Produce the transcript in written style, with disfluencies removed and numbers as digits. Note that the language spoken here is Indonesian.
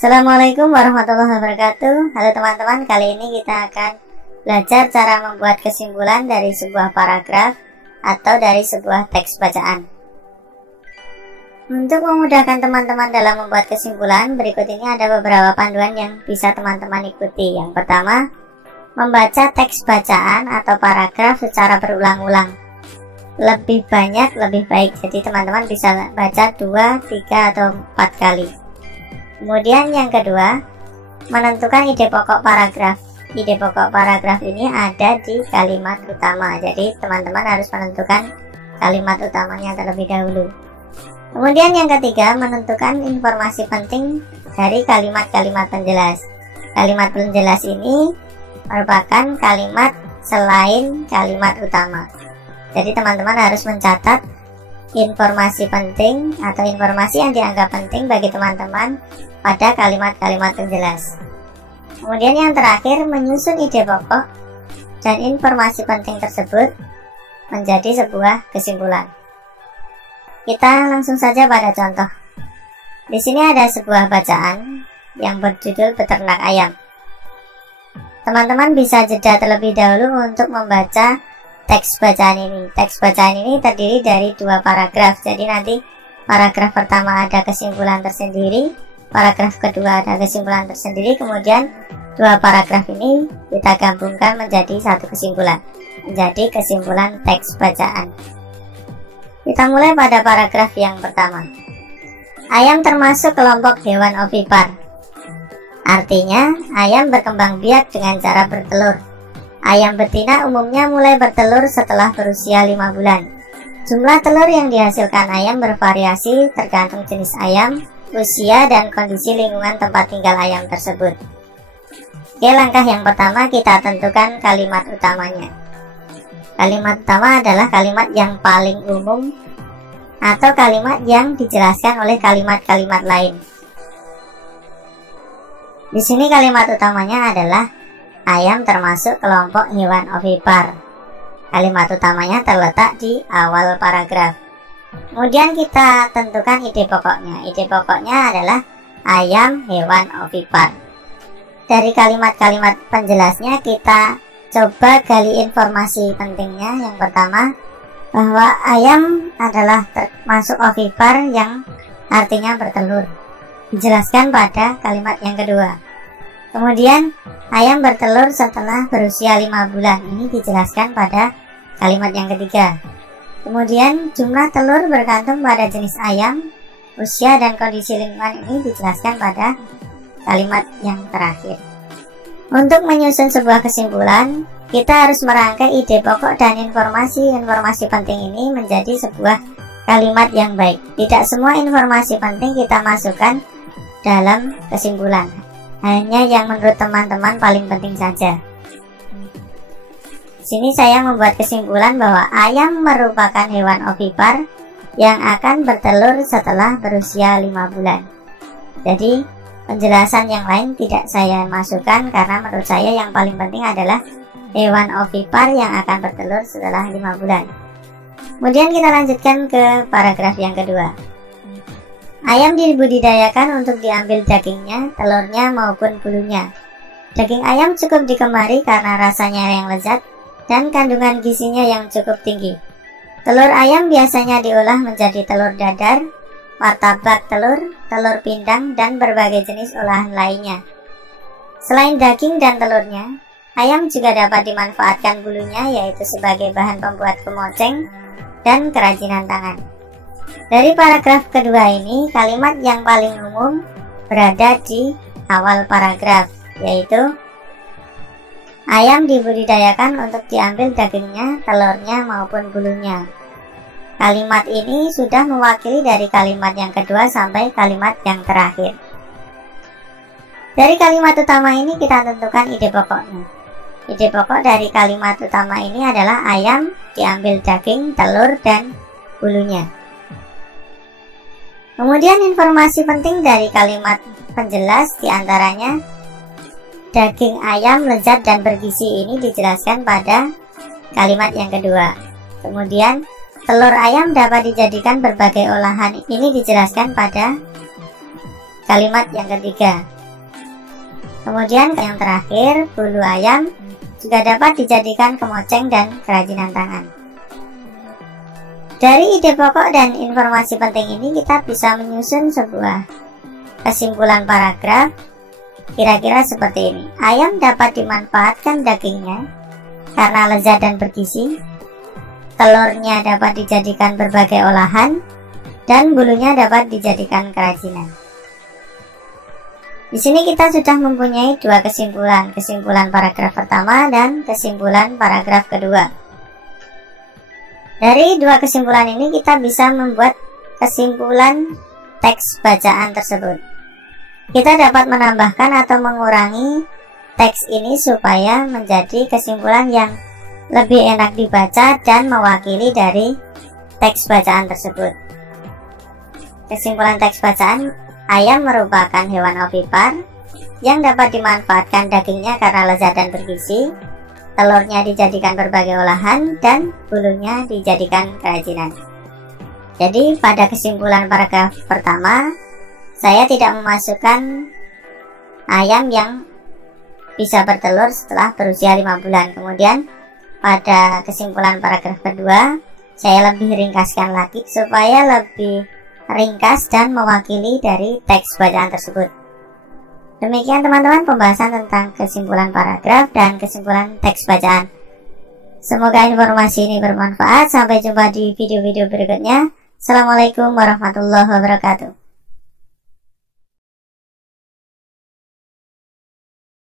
Assalamualaikum warahmatullahi wabarakatuh. Halo teman-teman, kali ini kita akan belajar cara membuat kesimpulan dari sebuah paragraf atau dari sebuah teks bacaan. Untuk memudahkan teman-teman dalam membuat kesimpulan, berikut ini ada beberapa panduan yang bisa teman-teman ikuti. Yang pertama, membaca teks bacaan atau paragraf secara berulang-ulang. Lebih banyak lebih baik, jadi teman-teman bisa baca 2, 3, atau 4 kali. Kemudian yang kedua, menentukan ide pokok paragraf. Ide pokok paragraf ini ada di kalimat utama, jadi teman-teman harus menentukan kalimat utamanya terlebih dahulu. Kemudian yang ketiga, menentukan informasi penting dari kalimat-kalimat penjelas. Kalimat penjelas ini merupakan kalimat selain kalimat utama. Jadi teman-teman harus mencatat informasi penting atau informasi yang dianggap penting bagi teman-teman pada kalimat-kalimat penjelas. Kemudian yang terakhir, menyusun ide pokok dan informasi penting tersebut menjadi sebuah kesimpulan. Kita langsung saja pada contoh. Di sini ada sebuah bacaan yang berjudul Beternak Ayam. Teman-teman bisa jeda terlebih dahulu untuk membaca teks bacaan ini. Teks bacaan ini terdiri dari 2 paragraf. Jadi nanti paragraf pertama ada kesimpulan tersendiri, paragraf kedua ada kesimpulan tersendiri, kemudian 2 paragraf ini kita gabungkan menjadi satu kesimpulan, menjadi kesimpulan teks bacaan. Kita mulai pada paragraf yang pertama. Ayam termasuk kelompok hewan ovipar. Artinya, ayam berkembang biak dengan cara bertelur. Ayam betina umumnya mulai bertelur setelah berusia 5 bulan. Jumlah telur yang dihasilkan ayam bervariasi tergantung jenis ayam, usia, dan kondisi lingkungan tempat tinggal ayam tersebut. Oke, langkah yang pertama kita tentukan kalimat utamanya. Kalimat utama adalah kalimat yang paling umum atau kalimat yang dijelaskan oleh kalimat-kalimat lain. Di sini kalimat utamanya adalah ayam termasuk kelompok hewan ovipar. Kalimat utamanya terletak di awal paragraf. Kemudian kita tentukan ide pokoknya. Ide pokoknya adalah ayam hewan ovipar. Dari kalimat-kalimat penjelasnya kita coba gali informasi pentingnya. Yang pertama, bahwa ayam adalah termasuk ovipar yang artinya bertelur. Dijelaskan pada kalimat yang kedua. Kemudian, ayam bertelur setelah berusia 5 bulan. Ini dijelaskan pada kalimat yang ketiga. Kemudian, jumlah telur bergantung pada jenis ayam, usia, dan kondisi lingkungan. Ini dijelaskan pada kalimat yang terakhir. Untuk menyusun sebuah kesimpulan, kita harus merangkai ide pokok dan informasi penting ini menjadi sebuah kalimat yang baik. Tidak semua informasi penting kita masukkan dalam kesimpulan. Hanya yang menurut teman-teman paling penting saja. Di sini saya membuat kesimpulan bahwa ayam merupakan hewan ovipar yang akan bertelur setelah berusia 5 bulan. Jadi penjelasan yang lain tidak saya masukkan karena menurut saya yang paling penting adalah hewan ovipar yang akan bertelur setelah 5 bulan. Kemudian kita lanjutkan ke paragraf yang kedua. Ayam dibudidayakan untuk diambil dagingnya, telurnya maupun bulunya. Daging ayam cukup digemari karena rasanya yang lezat dan kandungan gizinya yang cukup tinggi. Telur ayam biasanya diolah menjadi telur dadar, martabak telur, telur pindang, dan berbagai jenis olahan lainnya. Selain daging dan telurnya, ayam juga dapat dimanfaatkan bulunya, yaitu sebagai bahan pembuat kemoceng dan kerajinan tangan. Dari paragraf kedua ini, kalimat yang paling umum berada di awal paragraf, yaitu ayam dibudidayakan untuk diambil dagingnya, telurnya, maupun bulunya. Kalimat ini sudah mewakili dari kalimat yang kedua sampai kalimat yang terakhir. Dari kalimat utama ini kita tentukan ide pokoknya. Ide pokok dari kalimat utama ini adalah ayam diambil daging, telur, dan bulunya. Kemudian informasi penting dari kalimat penjelas diantaranya daging ayam lezat dan bergizi ini dijelaskan pada kalimat yang kedua. Kemudian telur ayam dapat dijadikan berbagai olahan ini dijelaskan pada kalimat yang ketiga. Kemudian yang terakhir, bulu ayam juga dapat dijadikan kemoceng dan kerajinan tangan. Dari ide pokok dan informasi penting ini kita bisa menyusun sebuah kesimpulan paragraf kira-kira seperti ini. Ayam dapat dimanfaatkan dagingnya karena lezat dan bergizi. Telurnya dapat dijadikan berbagai olahan, dan bulunya dapat dijadikan kerajinan. Di sini kita sudah mempunyai dua kesimpulan paragraf pertama dan kesimpulan paragraf kedua. Dari dua kesimpulan ini kita bisa membuat kesimpulan teks bacaan tersebut. Kita dapat menambahkan atau mengurangi teks ini supaya menjadi kesimpulan yang lebih enak dibaca dan mewakili dari teks bacaan tersebut. Kesimpulan teks bacaan, ayam merupakan hewan ovipar yang dapat dimanfaatkan dagingnya karena lezat dan bergizi, telurnya dijadikan berbagai olahan, dan bulunya dijadikan kerajinan. Jadi pada kesimpulan paragraf pertama, saya tidak memasukkan ayam yang bisa bertelur setelah berusia 5 bulan. Kemudian pada kesimpulan paragraf kedua, saya lebih ringkaskan lagi supaya lebih ringkas dan mewakili dari teks bacaan tersebut. Demikian teman-teman pembahasan tentang kesimpulan paragraf dan kesimpulan teks bacaan. Semoga informasi ini bermanfaat. Sampai jumpa di video-video berikutnya. Assalamualaikum warahmatullahi wabarakatuh.